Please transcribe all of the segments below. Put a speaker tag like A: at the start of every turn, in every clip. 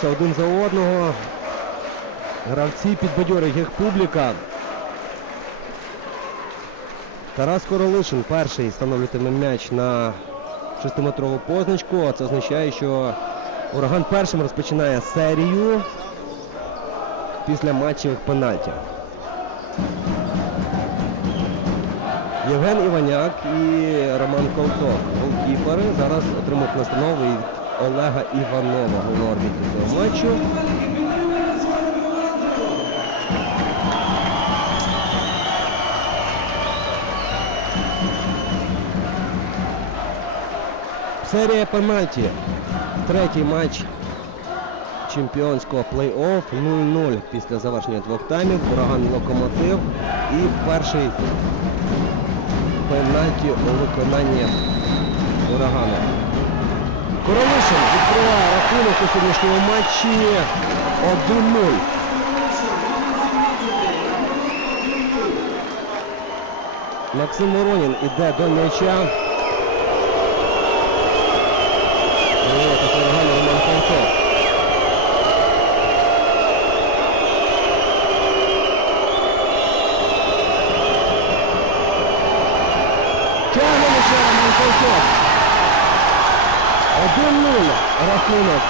A: Це один за одного. Гравці підбадьорить їх публіка. Тарас Королишин перший встановлюватиме м'яч на шестиметрову позначку. А Це означає, що ураган першим розпочинає серію після матчевих пенальтів. Євген Іваняк і Роман Колток. Голкіпери зараз отримують настанови від Олега Іванова, арбітра цього матчу. Серія пенальті. Третій матч чемпіонського плей-офф 0-0 після завершення двох таймів. Ураган локомотив. І перший пенальті у виконанні урагану. Королишин відкриває рахунок у сьогоднішньому матчі 1-0. Максим Воронін іде до м'яча. Тягне м'яча Франко. 1-0 рахунок.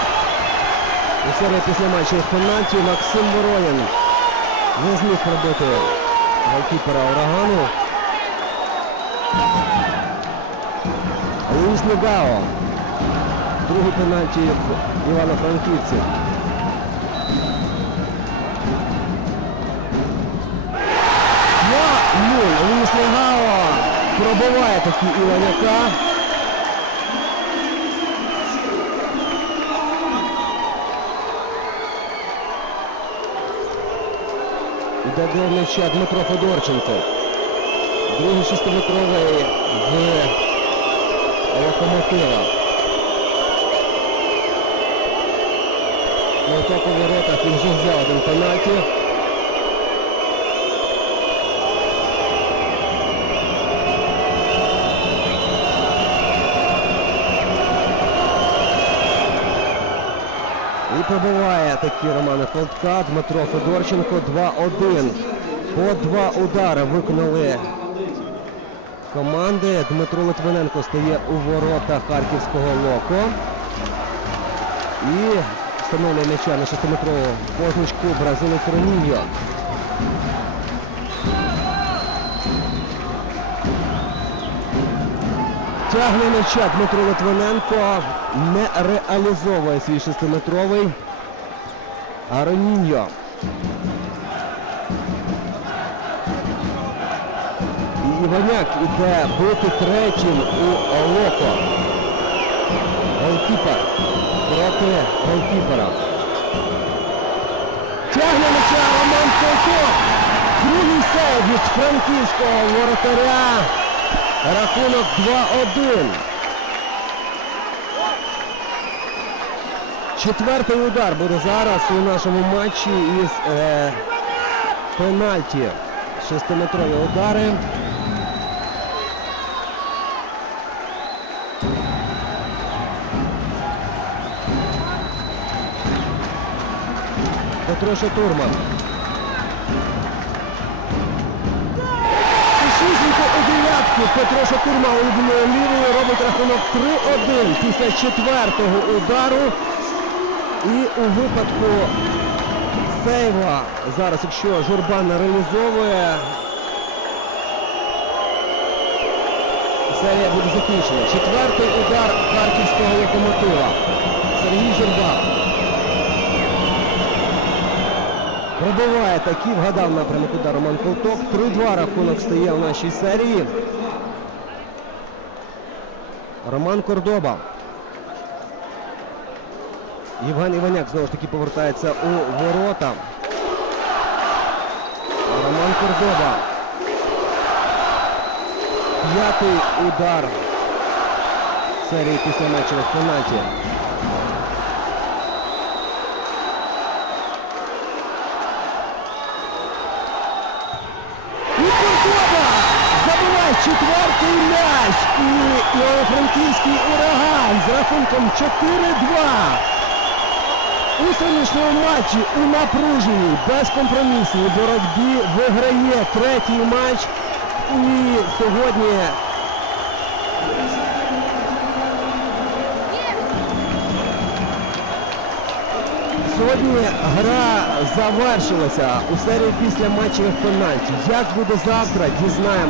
A: У серії після матчу з пенальті Максим Воронін не зміг пробити голкіпера урагану. Луїс Лугао. Другий пенальті в Івано-Франківці. Луїс Лугао пробиває таки Іваняка. Іде до м'яча Дмитро Федорченко. Другий шестиметровий в локомотива. На току ротах він вже взяв один пенальті. Пробиває такі Романа Колтка, Дмитро Федорченко 2-1. По два удари виконали команди. Дмитро Литвиненко стає у ворота Харківського локо. І встановлює м'яча на 6-метрову позначку бразилець Роніньо. Тягне м'яча Дмитро Литвиненко не реалізовує свій 6-метровий. А І Іваняк іде бути третім у Локо. Голкіпер проти голкіпера. Тягне м'яча Роман Колко. Другий сейв від франківського воротаря. Рахунок 2-1. Четвертий удар буде зараз у нашому матчі із е, пенальті. Шестиметрові удари. Петруша Турман. Дев'ятку. Петроша Турма улюбленою лівою робить рахунок 3-1 після четвертого удару. І у випадку сейва зараз, якщо Журбан реалізовує, серія буде закінчена. Четвертий удар харківського локомотива. Сергій Журбан. Пробиває таки, вгадав напрямок удар Роман Колток. 3-2 рахунок стає в нашій серії. Роман Кордоба. Євген Іваняк знову ж таки повертається у ворота. Роман Кордоба. П'ятий удар серії після матчевих пенальті. І Кордоба забиває четвертий м'яч. І Івано-Франківський ураган з рахунком 4-2. У сьогоднішньому матчі у напруженій, безкомпромісній боротьбі виграє третій матч. І сьогодні Сьогодні гра завершилася у серії після матчевих пенальтів. Як буде завтра, дізнаємо.